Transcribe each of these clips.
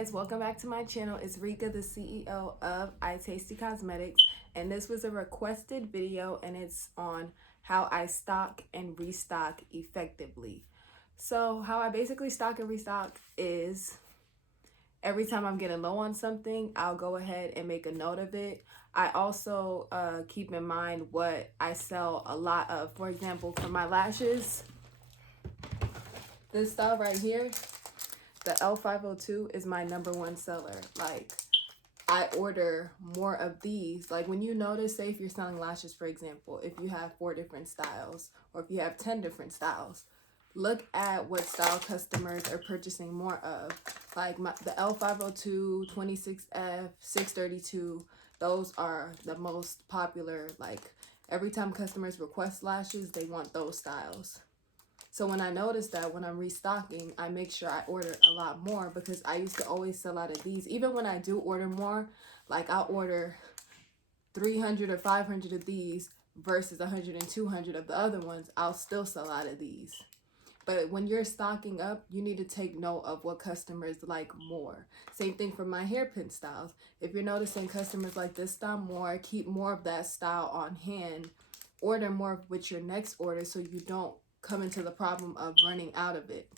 guys, welcome back to my channel. It's Rika, the CEO of I Cosmetics, and this was a requested video and it's on how I stock and restock effectively. So how I basically stock and restock is every time I'm getting low on something, I'll go ahead and make a note of it. I also keep in mind what I sell a lot of. For example, for my lashes, this style right here, the L502 is my #1 seller. Like, I order more of these. Like, when you notice, say if you're selling lashes, for example, if you have 4 different styles or if you have 10 different styles, look at what style customers are purchasing more of. Like the L502, 26F, 632, those are the most popular. Like, every time customers request lashes, they want those styles. So when I notice that when I'm restocking, I make sure I order a lot more because I used to always sell out of these. Even when I do order more, like I'll order 300 or 500 of these versus 100 and 200 of the other ones, I'll still sell out of these. But when you're stocking up, you need to take note of what customers like more. Same thing for my hairpin styles. If you're noticing customers like this style more, keep more of that style on hand. Order more with your next order so you don't come into the problem of running out of it.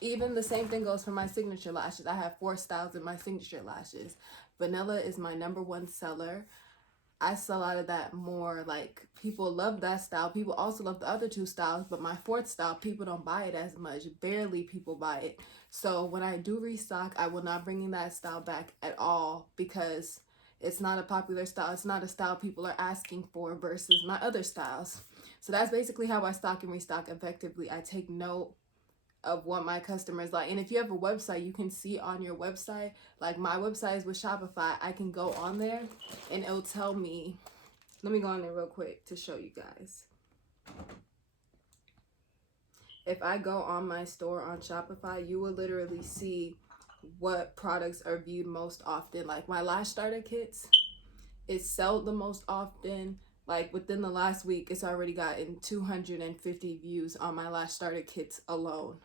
Even the same thing goes for my signature lashes. I have 4 styles in my signature lashes. Vanilla is my #1 seller. I sell out of that more. Like, people love that style. People also love the other 2 styles, but my 4th style, people don't buy it as much. Barely people buy it. So when I do restock, I will not bring that style back at all because it's not a popular style. It's not a style people are asking for versus my other styles. So that's basically how I stock and restock effectively. I take note of what my customers like. And if you have a website, you can see on your website, like my website is with Shopify, I can go on there and it'll tell me, let me go on there real quick to show you guys. If I go on my store on Shopify, you will literally see what products are viewed most often. Like my lash starter kits, it's sold the most often. Like within the last week, it's already gotten 250 views on my lash starter kits alone.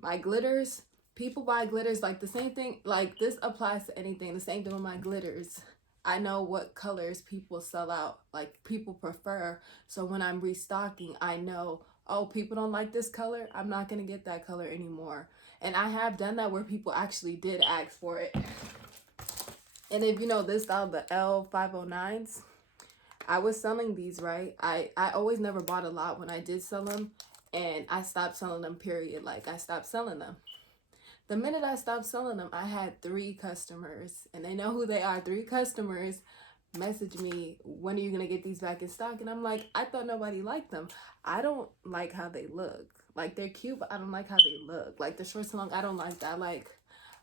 My glitters, people buy glitters. Like the same thing, like this applies to anything. The same thing with my glitters. I know what colors people sell out, like people prefer. So when I'm restocking, I know, oh, people don't like this color, I'm not gonna get that color anymore. And I have done that where people actually did ask for it. And if you know this style, the L509s, I was selling these, right? I always never bought a lot when I did sell them, and I stopped selling them, period. Like, I stopped selling them. The minute I stopped selling them, I had 3 customers, and they know who they are. 3 customers message me, when are you gonna get these back in stock? And I'm like, I thought nobody liked them. I don't like how they look. Like, they're cute, but I don't like how they look. Like, the short and long, I don't like that. I like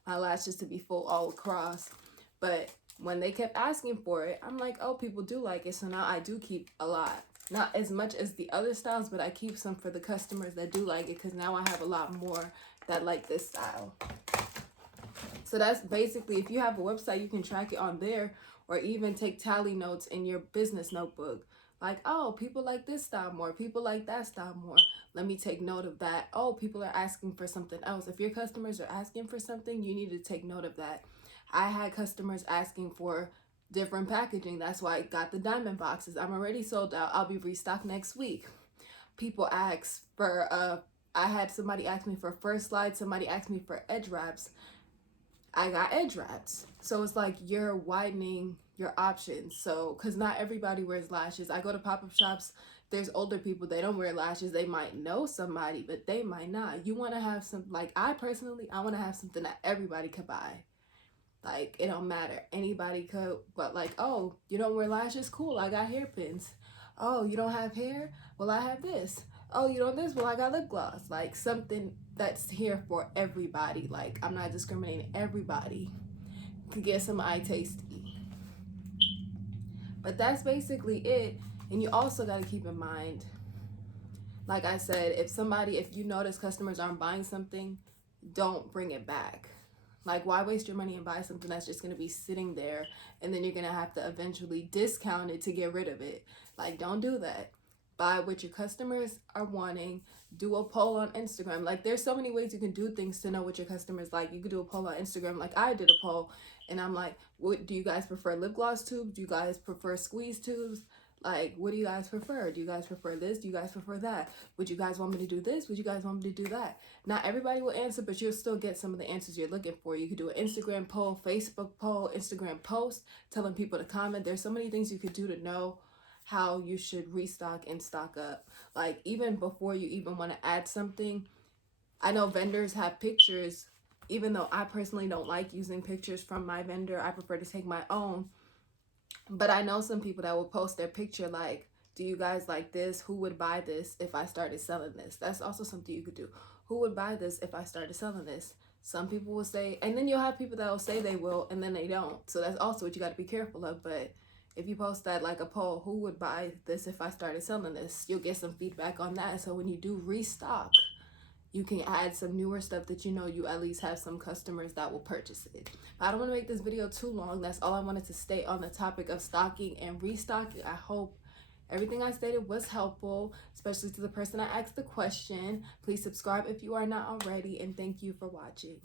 my lashes to be full all across. But when they kept asking for it, I'm like, oh, people do like it. So now I do keep a lot. Not as much as the other styles, but I keep some for the customers that do like it, because now I have a lot more that like this style. So that's basically, if you have a website, you can track it on there, or even take tally notes in your business notebook. Like, oh, people like this style more, people like that style more. Let me take note of that. Oh, people are asking for something else. If your customers are asking for something, you need to take note of that. I had customers asking for different packaging. That's why I got the diamond boxes. I'm already sold out. I'll be restocked next week. People ask for, I had somebody ask me for first slide. Somebody asked me for edge wraps. I got edge wraps. So it's like you're widening your options. So, because not everybody wears lashes. I go to pop-up shops. There's older people, they don't wear lashes. They might know somebody, but they might not. You want to have some, like I personally, I want to have something that everybody could buy. Like, it don't matter. Anybody could, but like, oh, you don't wear lashes? Cool, I got hairpins. Oh, you don't have hair? Well, I have this. Oh, you don't this? Well, I got lip gloss. Like, something that's here for everybody. Like, I'm not discriminating. Everybody could get some eye tasty. But that's basically it. And you also got to keep in mind, like I said, if you notice customers aren't buying something, don't bring it back. Like, why waste your money and buy something that's just going to be sitting there and then you're going to have to eventually discount it to get rid of it? Like, don't do that. buy what your customers are wanting. Do a poll on Instagram. Like, there's so many ways you can do things to know what your customers like. You could do a poll on Instagram, like I did a poll, and I'm like, what do you guys prefer, lip gloss tubes? Do you guys prefer squeeze tubes? Like, what do you guys prefer? Do you guys prefer this? Do you guys prefer that? Would you guys want me to do this? Would you guys want me to do that? Not everybody will answer, but you'll still get some of the answers you're looking for. You could do an Instagram poll, Facebook poll, Instagram post, telling people to comment. There's so many things you could do to know how you should restock and stock up. Like, even before you even want to add something, I know vendors have pictures. Even though I personally don't like using pictures from my vendor, I prefer to take my own. But I know some people that will post their picture like, do you guys like this? Who would buy this if I started selling this? That's also something you could do. Who would buy this if I started selling this? Some people will say, and then you'll have people that will say they will and then they don't. So that's also what you got to be careful of. But if you post that like a poll, who would buy this if I started selling this? You'll get some feedback on that. So when you do restock, you can add some newer stuff that you know you at least have some customers that will purchase it. But I don't want to make this video too long. That's all I wanted to state on the topic of stocking and restocking. I hope everything I stated was helpful, especially to the person I asked the question. Please subscribe if you are not already, and thank you for watching.